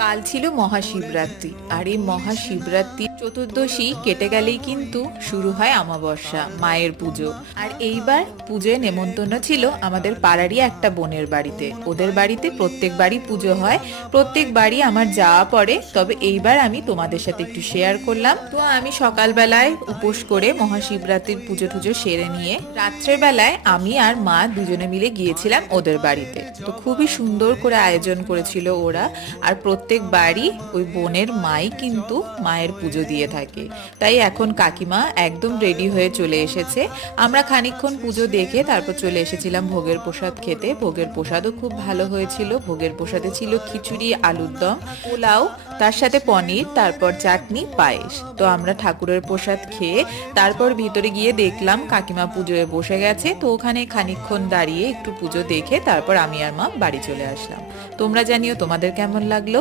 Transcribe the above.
কাল ছিল মহাশিবরাত্রি, আর এই মহাশিবরাত্রি চতুর্দশী কেটে গেলেই কিন্তু শুরু হয় অমাবস্যা, মায়ের পুজো। আর এইবার পুজোয় নেমন্তন্ন ছিল আমাদের পাড়ারই একটা বোনের বাড়িতে। ওদের বাড়িতে প্রত্যেকবারই পুজো হয়, প্রত্যেকবারই আমার যাওয়া পড়ে, তবে এইবার আমি তোমাদের সাথে একটু শেয়ার করলাম। তো আমি সকালবেলায় উপোস করে মহাশিবরাত্রির পুজো টুজো সেরে নিয়ে রাত্রের বেলায় আমি আর মা দুজনে মিলে গিয়েছিলাম ওদের বাড়িতে। তো খুবই সুন্দর করে আয়োজন করেছিল ওরা। আর প্রত্যেকবারই ওই বোনের মাই কিন্তু মায়ের পুজো দিয়ে থাকে। তাই এখন কাকিমা একদম রেডি হয়ে চলে এসেছে। আমরা খানিকক্ষণ পুজো দেখে তারপর চলে এসেছিলাম ভোগের প্রসাদ খেতে। ভোগের প্রসাদও খুব ভালো হয়েছিল। ভোগের প্রসাদে ছিল খিচুড়ি, আলুর দম, পোলাও, তার সাথে পনির, তারপর চাটনি, পায়েস। তো আমরা ঠাকুরের প্রসাদ খেয়ে তারপর ভিতরে গিয়ে দেখলাম কাকিমা পুজোয় বসে গেছে। তো ওখানে খানিকক্ষণ দাঁড়িয়ে একটু পুজো দেখে তারপর আমি আর মা বাড়ি চলে আসলাম। তোমরা জানিও তোমাদের কেমন লাগলো।